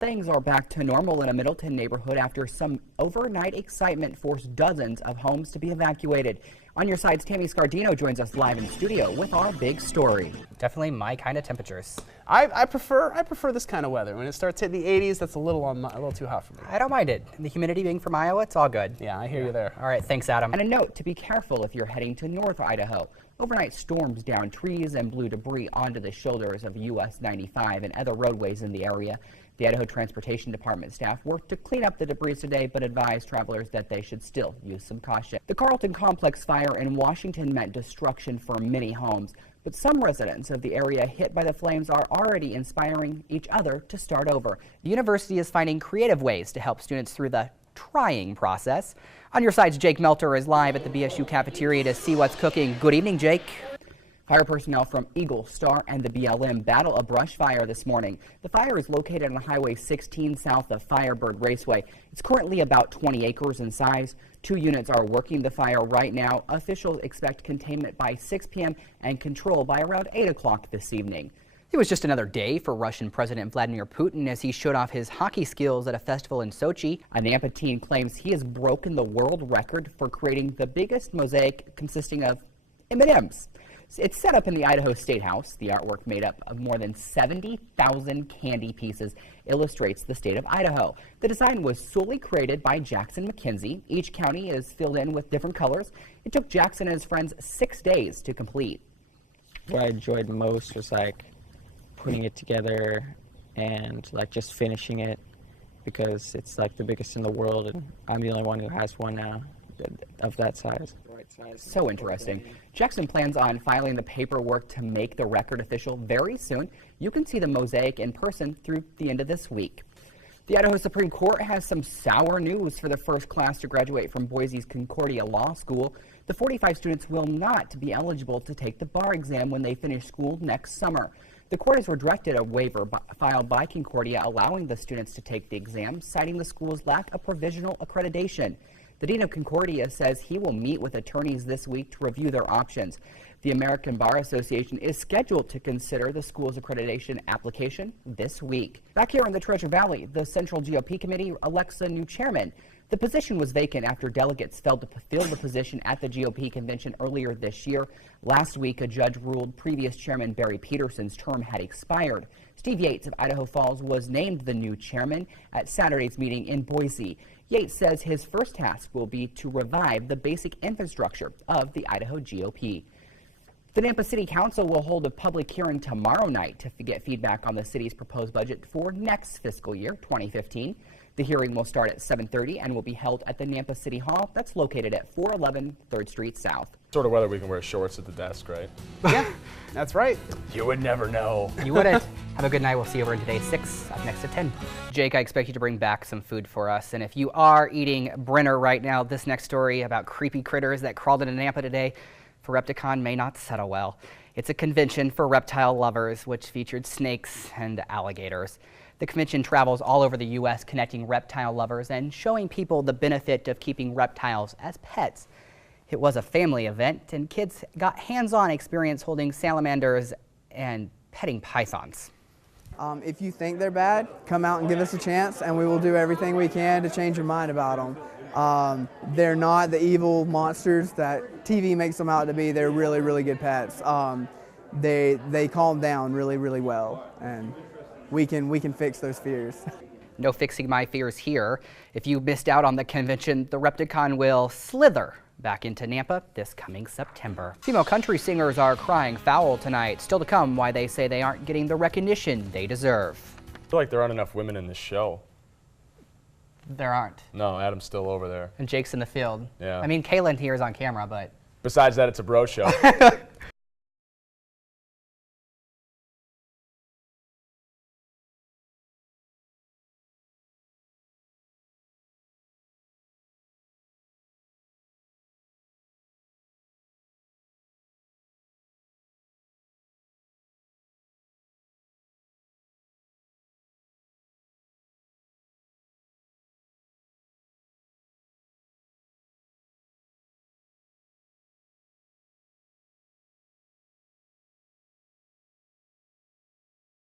Things are back to normal in a Middleton neighborhood after some overnight excitement forced dozens of homes to be evacuated. On Your Side's Tammy Scardino joins us live in studio with our big story. Definitely my kind of temperatures. I prefer this kind of weather. When it starts hitting the 80s, that's a little too hot for me. I don't mind it. And the humidity being from Iowa, it's all good. Yeah, I hear you there. All right, thanks, Adam. And a note to be careful if you're heading to North Idaho. Overnight storms downed trees and blew debris onto the shoulders of US 95 and other roadways in the area. The Idaho Transportation Department staff worked to clean up the debris today, but advised travelers that they should still use some caution. The Carlton Complex fire in Washington meant destruction for many homes, but some residents of the area hit by the flames are already inspiring each other to start over. The university is finding creative ways to help students through the trying process. On Your Side's Jake Melter is live at the BSU cafeteria to see what's cooking. Good evening, Jake. Fire personnel from Eagle, Star, and the BLM battle a brush fire this morning. The fire is located on Highway 16 south of Firebird Raceway. It's currently about 20 acres in size. 2 units are working the fire right now. Officials expect containment by 6 p.m. and control by around 8 o'clock this evening. It was just another day for Russian President Vladimir Putin as he showed off his hockey skills at a festival in Sochi. A Nampa teen claims he has broken the world record for creating the biggest mosaic consisting of M&Ms. It's set up in the Idaho State House. The artwork, made up of more than 70,000 candy pieces, illustrates the state of Idaho. The design was solely created by Jackson McKenzie. Each county is filled in with different colors. It took Jackson and his friends 6 days to complete. What I enjoyed most was like putting it together and like just finishing it, because it's like the biggest in the world and I'm the only one who has one now of that size. So interesting. Jackson plans on filing the paperwork to make the record official very soon. You can see the mosaic in person through the end of this week. The Idaho Supreme Court has some sour news for the first class to graduate from Boise's Concordia Law School. The 45 students will not be eligible to take the bar exam when they finish school next summer. The court has rejected a waiver filed by Concordia allowing the students to take the exam, citing the school's lack of provisional accreditation. The dean of Concordia says he will meet with attorneys this week to review their options. The American Bar Association is scheduled to consider the school's accreditation application this week. Back here in the Treasure Valley, the Central GOP Committee elects a new chairman. The position was vacant after delegates failed to fill the position at the GOP convention earlier this year. Last week, a judge ruled previous chairman Barry Peterson's term had expired. Steve Yates of Idaho Falls was named the new chairman at Saturday's meeting in Boise. Yates says his first task will be to revive the basic infrastructure of the Idaho GOP. The Nampa City Council will hold a public hearing tomorrow night to get feedback on the city's proposed budget for next fiscal year, 2015. The hearing will start at 7:30 and will be held at the Nampa City Hall that's located at 411 3rd Street South. Sort of weather we can wear shorts at the desk, right? Yeah, that's right. You would never know. You wouldn't. Have a good night. We'll see you over in today's 6, up next at 10. Jake, I expect you to bring back some food for us. And if you are eating Brenner right now, this next story about creepy critters that crawled into Nampa today for Repticon may not settle well. It's a convention for reptile lovers, which featured snakes and alligators. The convention travels all over the U.S. connecting reptile lovers and showing people the benefit of keeping reptiles as pets. It was a family event, and kids got hands-on experience holding salamanders and petting pythons. If you think they're bad, come out and give us a chance, and we will do everything we can to change your mind about them. They're not the evil monsters that TV makes them out to be. They're really, really good pets. They calm down really, really well, and we can fix those fears. No fixing my fears here. If you missed out on the convention, the Repticon will slither back into Nampa this coming September. Female country singers are crying foul tonight. Still to come why they say they aren't getting the recognition they deserve. I feel like there aren't enough women in this show. There aren't. No, Adam's still over there. And Jake's in the field. Yeah. I mean, Kaylin here is on camera, but... Besides that, it's a bro show.